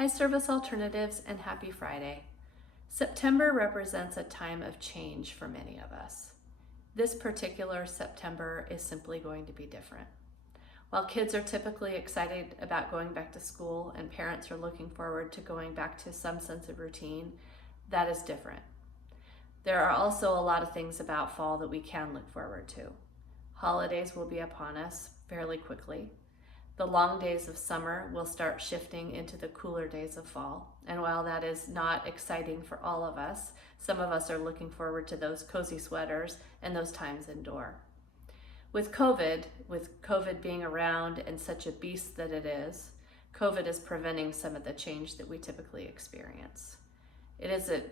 Hi, Service Alternatives, and happy Friday. September represents a time of change for many of us. This particular September is simply going to be different. While kids are typically excited about going back to school and parents are looking forward to going back to some sense of routine, that is different. There are also a lot of things about fall that we can look forward to. Holidays will be upon us fairly quickly. The long days of summer will start shifting into the cooler days of fall. And while that is not exciting for all of us, some of us are looking forward to those cozy sweaters and those times indoor. With COVID being around and such a beast that it is, COVID is preventing some of the change that we typically experience. It is a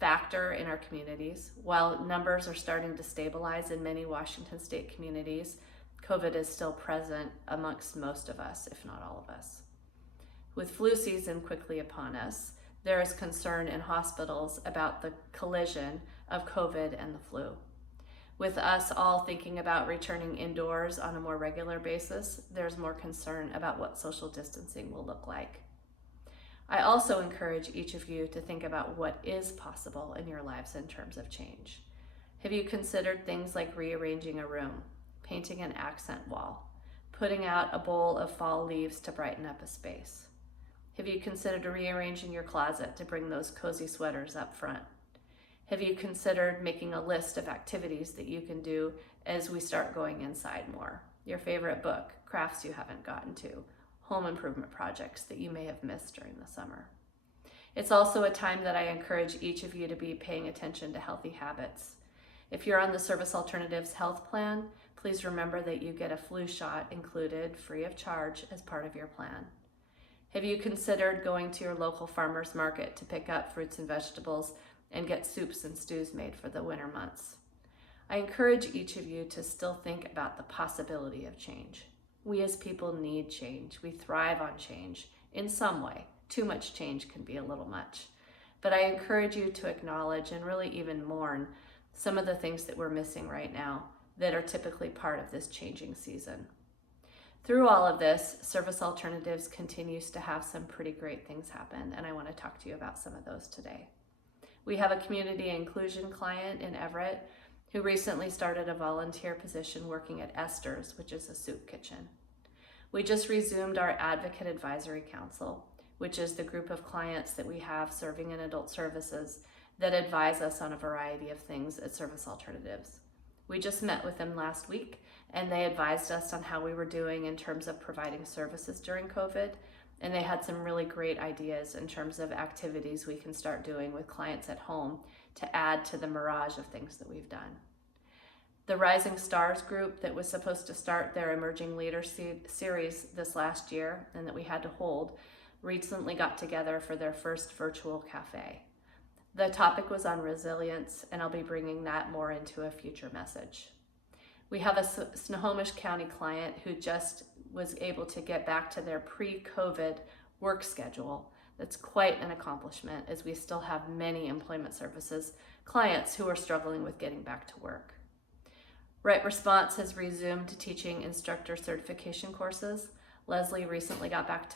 factor in our communities. While numbers are starting to stabilize in many Washington state communities, COVID is still present amongst most of us, if not all of us. With flu season quickly upon us, there is concern in hospitals about the collision of COVID and the flu. With us all thinking about returning indoors on a more regular basis, there's more concern about what social distancing will look like. I also encourage each of you to think about what is possible in your lives in terms of change. Have you considered things like rearranging a room, painting an accent wall, putting out a bowl of fall leaves to brighten up a space? Have you considered rearranging your closet to bring those cozy sweaters up front? Have you considered making a list of activities that you can do as we start going inside more? Your favorite book, crafts you haven't gotten to, home improvement projects that you may have missed during the summer. It's also a time that I encourage each of you to be paying attention to healthy habits. If you're on the Service Alternatives health plan, please remember that you get a flu shot included free of charge as part of your plan. Have you considered going to your local farmer's market to pick up fruits and vegetables and get soups and stews made for the winter months? I encourage each of you to still think about the possibility of change. We as people need change. We thrive on change in some way. Too much change can be a little much. But I encourage you to acknowledge and really even mourn some of the things that we're missing right now that are typically part of this changing season. Through all of this, Service Alternatives continues to have some pretty great things happen, and I want to talk to you about some of those today. We have a community inclusion client in Everett who recently started a volunteer position working at Esther's, which is a soup kitchen. We just resumed our Advocate Advisory Council, which is the group of clients that we have serving in adult services that advise us on a variety of things at Service Alternatives. We just met with them last week, and they advised us on how we were doing in terms of providing services during COVID, and they had some really great ideas in terms of activities we can start doing with clients at home to add to the mirage of things that we've done. The Rising Stars group that was supposed to start their Emerging Leaders series this last year and that we had to hold recently got together for their first virtual cafe. The topic was on resilience, and I'll be bringing that more into a future message. We have a Snohomish County client who just was able to get back to their pre-COVID work schedule. That's quite an accomplishment, as we still have many employment services clients who are struggling with getting back to work. Right Response has resumed teaching instructor certification courses. Leslie recently got back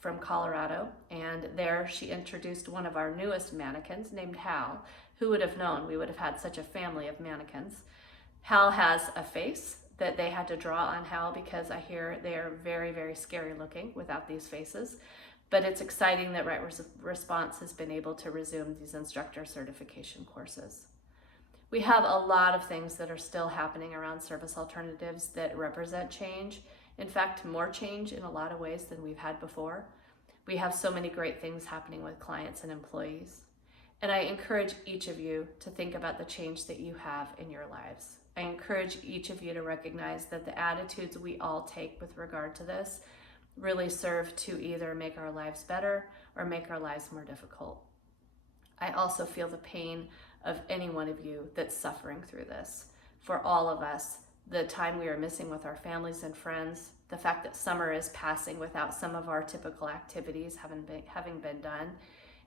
from Colorado, and there she introduced one of our newest mannequins named Hal. Who would have known we would have had such a family of mannequins? Hal has a face that they had to draw on Hal because I hear they are very, very scary looking without these faces. But it's exciting that Right Response has been able to resume these instructor certification courses. We have a lot of things that are still happening around Service Alternatives that represent change. In fact, more change in a lot of ways than we've had before. We have so many great things happening with clients and employees. And I encourage each of you to think about the change that you have in your lives. I encourage each of you to recognize that the attitudes we all take with regard to this really serve to either make our lives better or make our lives more difficult. I also feel the pain of any one of you that's suffering through this. For all of us, the time we are missing with our families and friends, the fact that summer is passing without some of our typical activities having been done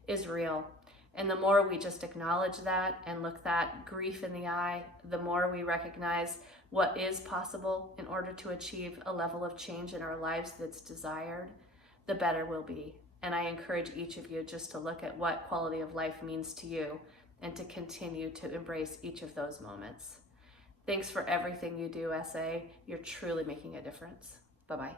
is real. And the more we just acknowledge that and look that grief in the eye, the more we recognize what is possible in order to achieve a level of change in our lives that's desired, the better we'll be. And I encourage each of you just to look at what quality of life means to you and to continue to embrace each of those moments. Thanks for everything you do, SA. You're truly making a difference. Bye-bye.